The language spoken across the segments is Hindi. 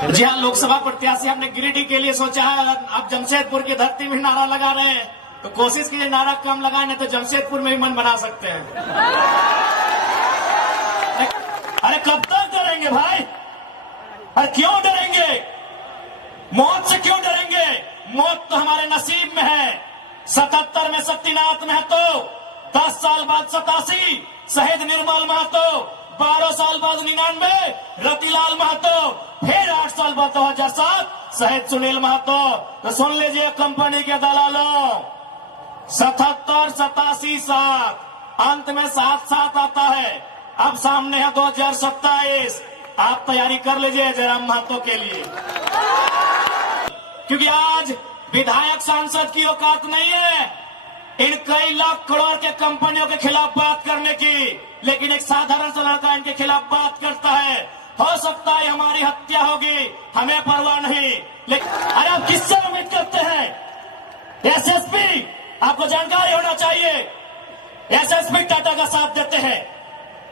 जी हाँ, लोकसभा प्रत्याशी हमने गिरिडीह के लिए सोचा है। अब जमशेदपुर की धरती में नारा लगा रहे हैं, तो कोशिश कीजिए नारा कम लगाने, तो जमशेदपुर में भी मन बना सकते हैं। अरे कब तक डरेंगे भाई? अरे क्यों डरेंगे? मौत से क्यों डरेंगे? मौत तो हमारे नसीब में है। 77 में शक्तिनाथ महतो, 10 साल बाद 87 शहीद निर्मल महतो, 12 साल बाद 99 रतिलाल महतो, फिर 8 साल बाद 2007 शहीद सुनील महतो। तो सुन लीजिए कंपनी के दलालों, 77, 87, 7 अंत में 7-7 आता है। अब सामने है 2027। आप तैयारी कर लीजिए जयराम महतो के लिए, क्योंकि आज विधायक सांसद की औकात नहीं है इन कई लाख करोड़ के कंपनियों के खिलाफ बात करने की, लेकिन एक साधारण सा लड़का इनके खिलाफ बात करता है। हो सकता है हमारी हत्या होगी, हमें परवाह नहीं। लेकिन अरे आप किससे उम्मीद करते हैं? एसएसपी, आपको जानकारी होना चाहिए, एसएसपी टाटा का साथ देते हैं।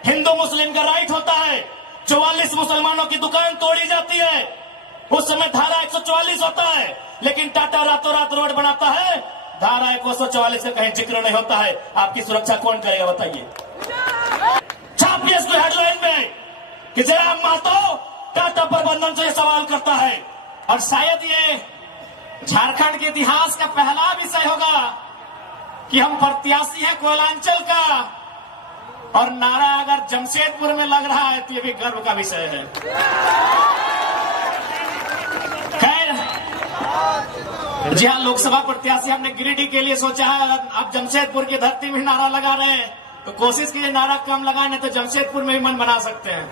हिंदू मुस्लिम का राइट होता है, 44 मुसलमानों की दुकान तोड़ी जाती है, उस समय धारा 144 होता है, लेकिन टाटा रातों रात रोड बनाता है, धारा 144 का कहीं जिक्र नहीं होता है। आपकी सुरक्षा कौन करेगा बताइए? छापिए इसको हेडलाइन में कि जयराम महतो टाटा प्रबंधन से सवाल करता है। और शायद ये झारखंड के इतिहास का पहला विषय होगा कि हम प्रत्याशी हैं कोयलांचल का, और नारा अगर जमशेदपुर में लग रहा है तो ये भी गर्व का विषय है। खैर, जी हाँ, लोकसभा प्रत्याशी हमने गिरिडीह के लिए सोचा है। अब जमशेदपुर की धरती में नारा लगा रहे हैं, तो कोशिश कीजिए नारा कम लगाने, तो जमशेदपुर में भी मन बना सकते हैं।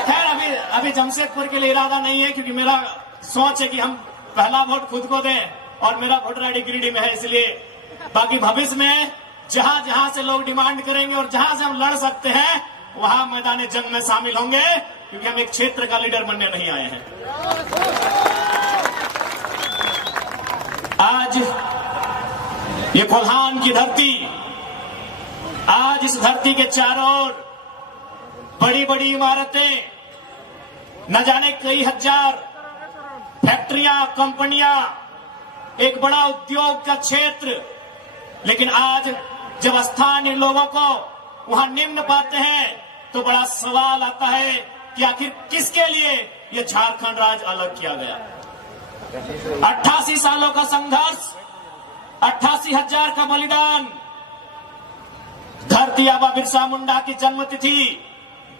खैर, अभी जमशेदपुर के लिए इरादा नहीं है, क्योंकि मेरा सोच है कि हम पहला वोट खुद को दें, और मेरा वोटर आईडी गिरिडीह में है। इसलिए बाकी भविष्य में जहां जहां से लोग डिमांड करेंगे और जहां से हम लड़ सकते हैं, वहां मैदान जंग में शामिल होंगे, क्योंकि हम एक क्षेत्र का लीडर बनने नहीं आए हैं। आज ये कोल्हान की धरती, आज इस धरती के चारों ओर बड़ी बड़ी इमारतें, न जाने कई हजार फैक्ट्रियां, कंपनियां, एक बड़ा उद्योग का क्षेत्र। लेकिन आज जब स्थानीय लोगों को वहां निम्न पाते हैं, तो बड़ा सवाल आता है कि आखिर किसके लिए यह झारखंड राज्य अलग किया गया? 88 सालों का संघर्ष, 88,000 का बलिदान, धरती आबा बिरसा मुंडा की जन्मतिथि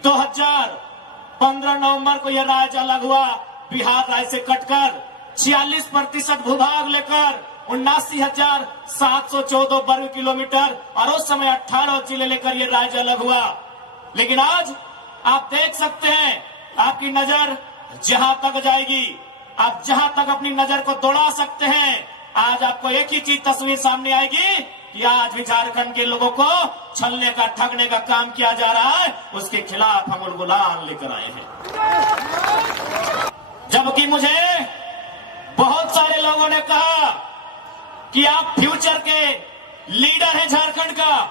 2015 नवंबर को यह राज्य अलग हुआ, बिहार राज्य से कटकर 46% भूभाग लेकर 79,714 वर्ग किलोमीटर, और उस समय 18 जिले लेकर यह राज्य अलग हुआ। लेकिन आज आप देख सकते हैं, आपकी नजर जहां तक जाएगी, आप जहां तक अपनी नजर को दौड़ा सकते हैं, आज आपको एक ही चीज तस्वीर सामने आएगी कि आज भी झारखंड के लोगों को छलने का, ठगने का काम किया जा रहा है। उसके खिलाफ हम उलगुलान लेकर आए हैं। जबकि मुझे बहुत सारे लोगों ने कहा कि आप फ्यूचर के लीडर हैं झारखंड का,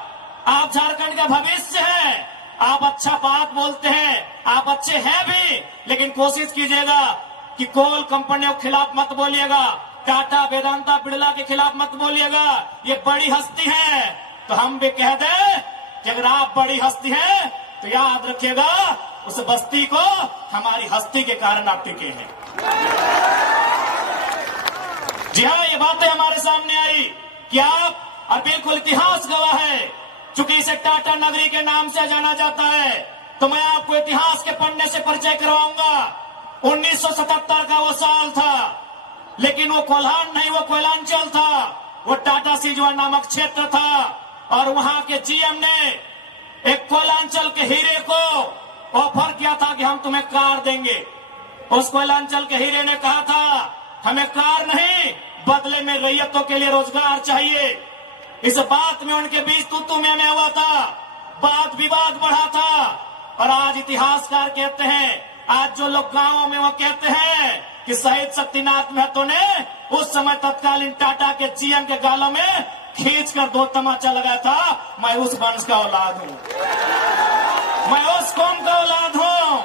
आप झारखंड का भविष्य हैं, आप अच्छा बात बोलते हैं, आप अच्छे हैं भी, लेकिन कोशिश कीजिएगा कि कोल कंपनियों के खिलाफ मत बोलिएगा, टाटा, वेदांता, बिड़ला के खिलाफ मत बोलिएगा, ये बड़ी हस्ती है। तो हम भी कह दें कि अगर आप बड़ी हस्ती हैं, तो याद रखिएगा उस बस्ती को हमारी हस्ती के कारण आप टिके हैं। जी हाँ, ये बातें हमारे सामने आई कि आप, और बिल्कुल इतिहास गवाह है, चूंकि इसे टाटा नगरी के नाम से जाना जाता है, तो मैं आपको इतिहास के पन्ने से परिचय करवाऊंगा। 1977 का वो साल था, लेकिन वो कोल्हान नहीं, वो कोयलांचल था, वो टाटा सिजवा नामक क्षेत्र था, और वहां के जीएम ने एक कोयलांचल के हीरे को ऑफर किया था कि हम तुम्हें कार देंगे। उस कोयलांचल के हीरे ने कहा था, हमें कार नहीं, बदले में रैयतों के लिए रोजगार चाहिए। इस बात में उनके बीच तू में हुआ था, बात विवाद बढ़ा था, और आज इतिहासकार कहते हैं, आज जो लोग गांवों में वो कहते हैं कि शहीद शक्तिनाथ महतो ने उस समय तत्कालीन टाटा के जीएम के गालों में खींचकर 2 तमाचा लगाया था। मैं उस वंश का औलाद हूं, मैं उस कौम का औलाद हूं।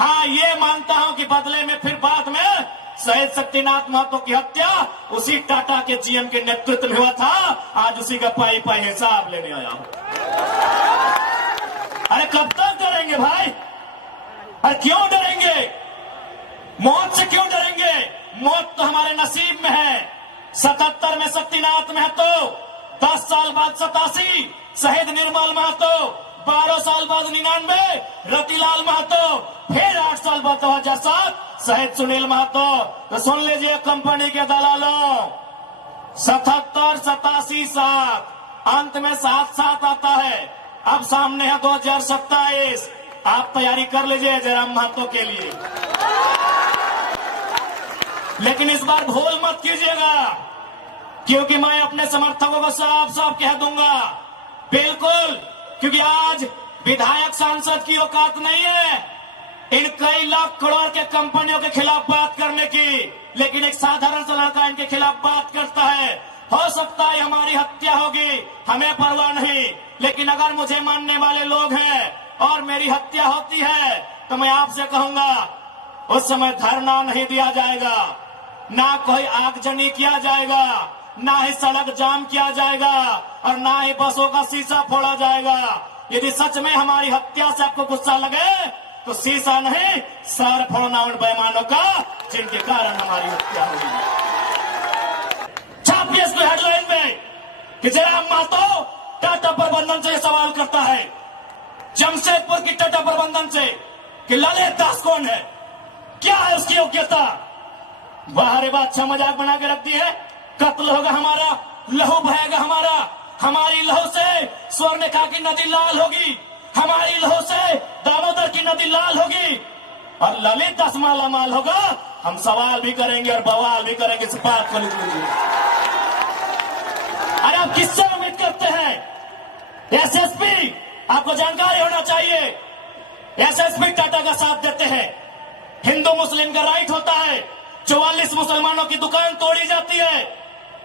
हाँ, ये मानता हूं कि बदले में फिर बाद में शहीद शक्तिनाथ महतो की हत्या उसी टाटा के जीएम के नेतृत्व में हुआ था। आज उसी का पाई पाई हिसाब लेने आया हूं। अरे कब तक डरेंगे भाई? अरे क्यों डरेंगे? मौत से क्यों डरेंगे? मौत तो हमारे नसीब में है। 77 में शक्तिनाथ महतो, 10 साल बाद 87 शहीद निर्मल महतो, 12 साल बाद 99 रतिलाल महतो, फिर 8 साल बाद 2007 शहीद सुनील महतो। तो सुन लीजिए कंपनी के दलालों, 77, 87, 7 अंत में 7 आता है। अब सामने है 2027। आप तैयारी कर लीजिए जयराम महतो के लिए, लेकिन इस बार भूल मत कीजिएगा, क्योंकि मैं अपने समर्थकों को साफ साफ कह दूंगा, बिल्कुल, क्योंकि आज विधायक सांसद की औकात नहीं है इन कई लाख करोड़ के कंपनियों के खिलाफ बात करने की, लेकिन एक साधारण सा लड़का इनके खिलाफ बात करता है। हो सकता है हमारी हत्या होगी, हमें परवाह नहीं, लेकिन अगर मुझे मानने वाले लोग हैं और मेरी हत्या होती है तो मैं आपसे कहूंगा, उस समय धरना नहीं दिया जाएगा, ना कोई आगजनी किया जाएगा, ना ही सड़क जाम किया जाएगा, और ना ही बसों का शीशा फोड़ा जाएगा। यदि सच में हमारी हत्या से आपको गुस्सा लगे तो शीशा नहीं, सर फोड़ना उन बेईमानों का जिनके कारण हमारी हत्या हुई। छापिए इसको हेडलाइन में कि जयराम महतो टाटा प्रबंधन से सवाल करता है, जमशेदपुर की टाटा प्रबंधन से, कि ललित दास कौन है, क्या है उसकी योग्यता। बाहर बात अच्छा मजाक बना के रखती है। कत्ल होगा हमारा, लहू बहेगा हमारा, हमारी लहू से स्वर्णरेखा की नदी लाल होगी, हमारी लहू से दामोदर की नदी लाल होगी, और ललित दास माला माल होगा। हम सवाल भी करेंगे और बवाल भी करेंगे, इस बात को लिख लीजिए। अरे आप किससे उम्मीद करते हैं? एसएसपी, आपको जानकारी होना चाहिए, एसएसपी टाटा का साथ देते हैं। हिंदू मुस्लिम का राइट होता है, 44 मुसलमानों की दुकान तोड़ी जाती है,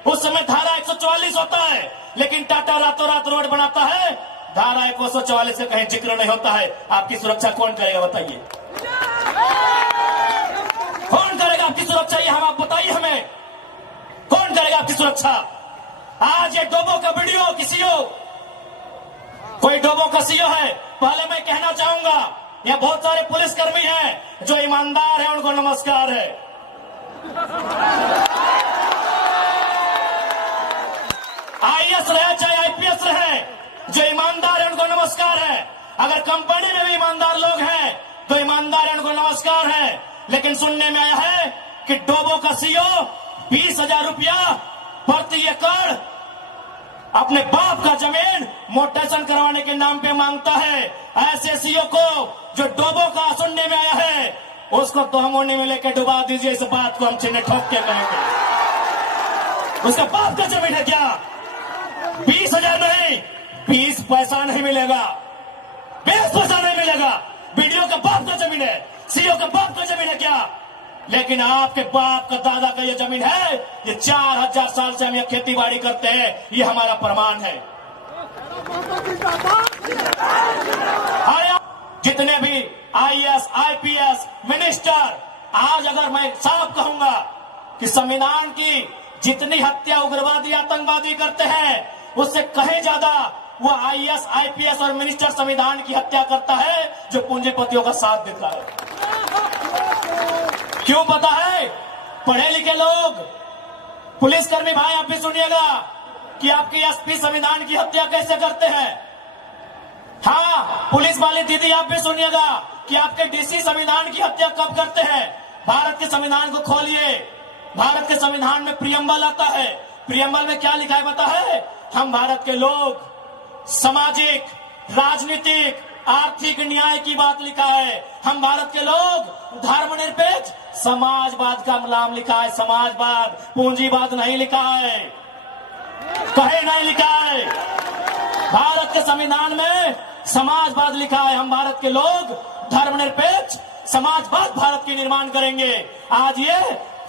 उस समय धारा 144 होता है, लेकिन टाटा रातों रात रोड बनाता है, धारा 144 का कहीं जिक्र नहीं होता है। आपकी सुरक्षा कौन करेगा बताइए? कौन करेगा आपकी सुरक्षा? ये हम आप बताइए हमें, कौन करेगा आपकी सुरक्षा? आज ये डोबो का वीडियो की सीओ, कोई डोबो का सीओ है, पहले मैं कहना चाहूंगा, यहाँ बहुत सारे पुलिसकर्मी हैं जो ईमानदार हैं, उनको नमस्कार है। आईएएस रहे चाहे आईपीएस रहे, जो ईमानदार है उनको नमस्कार है। अगर कंपनी में भी ईमानदार लोग हैं तो ईमानदार है, उनको नमस्कार है। लेकिन सुनने में आया है कि डोबो का सीओ 20,000 रुपया प्रति एकड़ अपने बाप का जमीन मोटेशन करवाने के नाम पे मांगता है। ऐसे सीओ को जो डोबो का सुनने में आया है, उसको तोहमोनी में लेकर डुबा दीजिए। इस बात को हम चिन्ह ठोक के कहेंगे, उसका बाप का जमीन है क्या? 20,000 नहीं, 20 पैसा नहीं मिलेगा, 20 पैसा नहीं मिलेगा। वीडियो का बाप का जमीन है, सीओ का बाप का जमीन है क्या? लेकिन आपके बाप का दादा का ये जमीन है। ये 4000 साल से हम ये खेती बाड़ी करते हैं, ये हमारा प्रमाण है। जितने भी आईएएस, आईपीएस, मिनिस्टर, आज अगर मैं साफ कहूंगा कि संविधान की जितनी हत्या उग्रवादी आतंकवादी करते हैं, उससे कहीं ज्यादा वो आईएएस, आईपीएस और मिनिस्टर संविधान की हत्या करता है जो पूंजीपतियों का साथ देता है। क्यों पता है? पढ़े लिखे लोग, पुलिसकर्मी भाई आप भी सुनिएगा कि आपके एसपी संविधान की हत्या कैसे करते हैं। हाँ, पुलिस वाली दीदी आप भी सुनिएगा कि आपके डीसी संविधान की हत्या कब करते हैं। भारत के संविधान को खोलिए, भारत के संविधान में प्रियम्बल आता है। प्रियम्बल में क्या लिखा है पता है? हम भारत के लोग सामाजिक, राजनीतिक, आर्थिक न्याय की बात लिखा है। हम भारत के लोग धर्मनिरपेक्ष समाजवाद का नाम लिखा है। समाजवाद, पूंजीवाद नहीं लिखा है, कहीं नहीं लिखा है। भारत के संविधान में समाजवाद लिखा है। हम भारत के लोग धर्मनिरपेक्ष समाजवाद भारत की निर्माण करेंगे। आज ये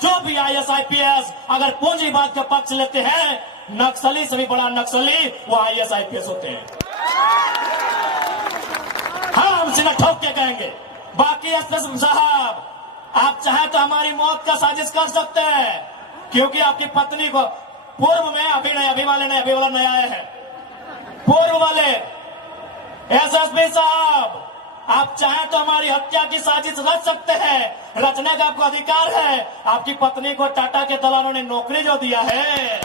जो भी आईएएस, आईपीएस अगर पूंजीवाद का पक्ष लेते हैं, नक्सली से भी बड़ा नक्सली वो आईएएस, आईपीएस होते हैं। हाँ, हम सीधा ठोक के कहेंगे, बाकी एसपी साहब, आप चाहे तो हमारी मौत का साजिश कर सकते हैं, क्योंकि आपकी पत्नी को पूर्व में अभी वाला नया आया है, पूर्व वाले एसएसपी साहब, आप चाहें तो हमारी हत्या की साजिश रच सकते हैं, रचने का आपको अधिकार है। आपकी पत्नी को टाटा के दलालों ने नौकरी जो दिया है,